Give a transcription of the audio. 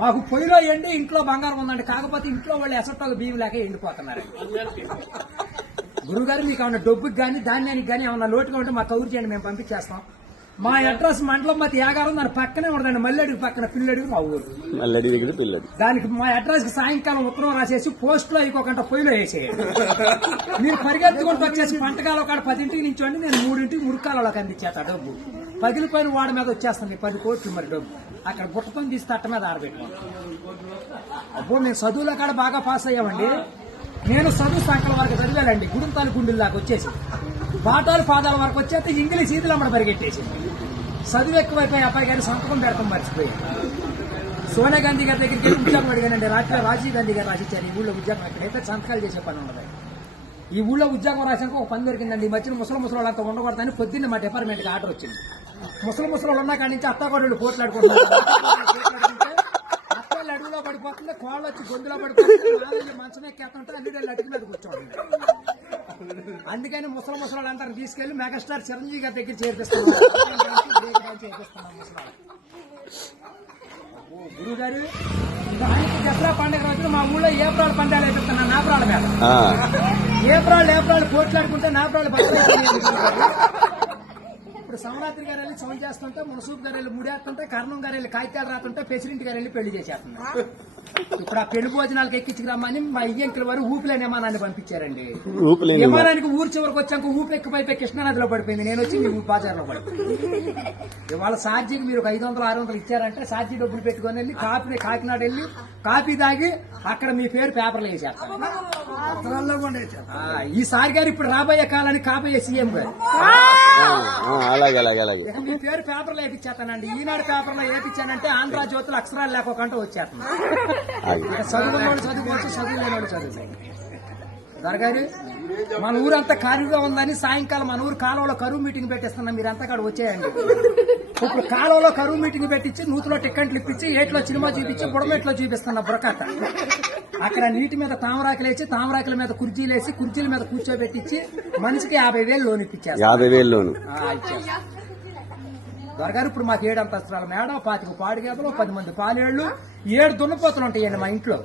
మాకు పొయ్యిలో ఎండి ఇంట్లో బంగారం ఉందండి. కాకపోతే ఇంట్లో వాళ్ళు ఎసట్టాలు బియ్యం లేక ఎండిపోతున్నారు. గురుగారు మీకు ఏమన్నా డబ్బుకి కానీ ధాన్యానికి కానీ ఏమన్నా లోటుగా ఉంటే మా కౌరు చేయండి మేము పంపించేస్తాం. మా అడ్రస్ మండలం మతి యాగారం దాని పక్కనే ఉండదండి మల్లెడికి పక్కన పిల్లడికి మా ఊరు. మల్లడి దగ్గర పిల్లడి దానికి మా అడ్రస్కి సాయంకాలం ఉత్తరం రాసేసి పోస్ట్లో ఇంకొకంట పొయ్యిలో వేసేయండి. మీరు పరిగెత్తుకుంటూ వచ్చేసి పంటకాల ఒక పదింటికి నించోండి నేను మూడింటికి మురికాలలోకి అందించేత డబ్బు. పగిలిపోయిన వాడి మీద వచ్చేస్తుంది పది కోట్లు మరి డబ్బు. అక్కడ బుట్టతో తీసి తట్ట మీద ఆరబెట్టుకోండి అప్పుడు నేను చదువుల కాడ బాగా పాస్ అయ్యామండి. నేను చదువు సంకల వరకు చదివానండి. గుడింతాలు గుండెలు దాకా వచ్చేసి. పాఠాలు పాదాల వరకు వచ్చేస్తే ఇంగ్లీష్ ఈదులు అమ్మడ పరిగెట్టేసి. చదువు ఎక్కువైపోయి అబ్బాయి గారి సంతకం పెడతాం మర్చిపోయి సోనియా గాంధీ గారి దగ్గరికి వెళ్ళి ఉద్యోగం అడిగానండి. రాత్రి రాజీవ్ గాంధీ గారు రాసిచ్చారు. ఈ ఊళ్ళో ఉద్యోగం ఎక్కడైతే సంతకాలు చేసే పని ఉండదు. ఈ ఊళ్ళో ఉద్యోగం రాసాక ఒక పని దొరికిందండి. ఈ మధ్యన ముసలి ముసలి వాళ్ళంతా ఉండకూడదని పొద్దున్న మా డిపార్ట్మెంట్కి ఆర్డర్ వచ్చింది. ముసలి ముసలి ఉన్న కాడి నుంచి అత్తాకోడళ్ళు పోట్లాడుకుంటున్నారు అత్తలు అడుగులో పడిపోతుంది కోళ్ళు వచ్చి గొంతులో పడిపోతుంది మంచం ఎక్కేస్తుంటే అల్లుడు అడుగు మీద కూర్చోండి అందుకని ముసలి ముసలి వాళ్ళందరూ తీసుకెళ్ళి మెగాస్టార్ చిరంజీవి గారి దగ్గర చేర్పిస్తున్నాం. చేర్పిస్తున్నాం ముసలి గురువు గారు ఆయనకి దసరా పండుగ రోజున మా ఊళ్ళో ఏప్రాల్ పందాలు వేపిస్తున్నా నాపరాల మీద ఏప్రాల్ ఏప్రాల్ పోట్లాడుకుంటే నాపరాలు సమరాత్రి గారు వెళ్ళి సౌండ్ చేస్తుంటే మునసూప్ గారు వెళ్ళి ముడేస్తుంటే కర్ణం గారు వెళ్ళి కాగితాలు రాస్తుంటే ప్రెసిడెంట్ గారు వెళ్ళి పెళ్ళి చేసేస్తున్నారు. ఇప్పుడు ఆ పెళ్ళి భోజనాలకు ఎక్కించుకురమ్మని మా ఇయ్యంకుల వారు ఊపిలేని విమానాన్ని పంపించారండి. విమానానికి ఊరు చివరికి వచ్చాక ఊపి ఎక్కిపోయి కృష్ణానదిలో పడిపోయింది. నేను వచ్చి మీ బాజార్లో పడిపోయింది ఇవాళ సార్జీకి మీరు ఒక ఐదు వందలు ఆరు వందలు ఇచ్చారంటే సార్జీ డబ్బులు పెట్టుకొని వెళ్ళి కాపీ కాకినాడ వెళ్ళి కాపీ తాగి అక్కడ మీ పేరు పేపర్లో వేసేస్తారు ఆ, ఈ సార్ గారు ఇప్పుడు రాబోయే కాలానికి కాబోయే సీఎం గారు. అలాగే అలాగే అలాగే. మీ పేరు పేపర్లో వేపించేస్తానండి ఈనాడు పేపర్లో వేపించానంటే ఆంధ్ర జ్యోతులు అక్షరాలు లేకోకుండా వచ్చేస్తాను చదువుకున్నోడు చదువుకోవచ్చు చదువు లేనోడు చదువు. దొరగారు మన ఊరంతా ఖాళీగా ఉందని సాయంకాలం మన ఊరు కాలువలో కరువు మీటింగ్ పెట్టిస్తున్నాం మీరంతా అక్కడ వచ్చేయండి. ఇప్పుడు కాలువలో కరువు మీటింగ్ పెట్టించి నూతిలో టిక్కెట్లు ఇప్పించి ఏట్లో సినిమా చూపించి బుడమెట్లో చూపిస్తున్నా బుడకట్ట అక్కడ నీటి మీద తామరాకులు వేసి తామరాకుల మీద కుర్చీలు వేసి కుర్చీల మీద కూర్చోబెట్టించి మనిషికి యాభై వేలు లోన్ ఇప్పించారు యాభై వేలు లోను. దొరగారు ఇప్పుడు మాకు ఏడు అంతస్తుల మేడ పాతిక పాడి గేదలు పది మంది పాలేళ్ళు ఏడు దున్నపోతులు ఉంటాయండి మా ఇంట్లో.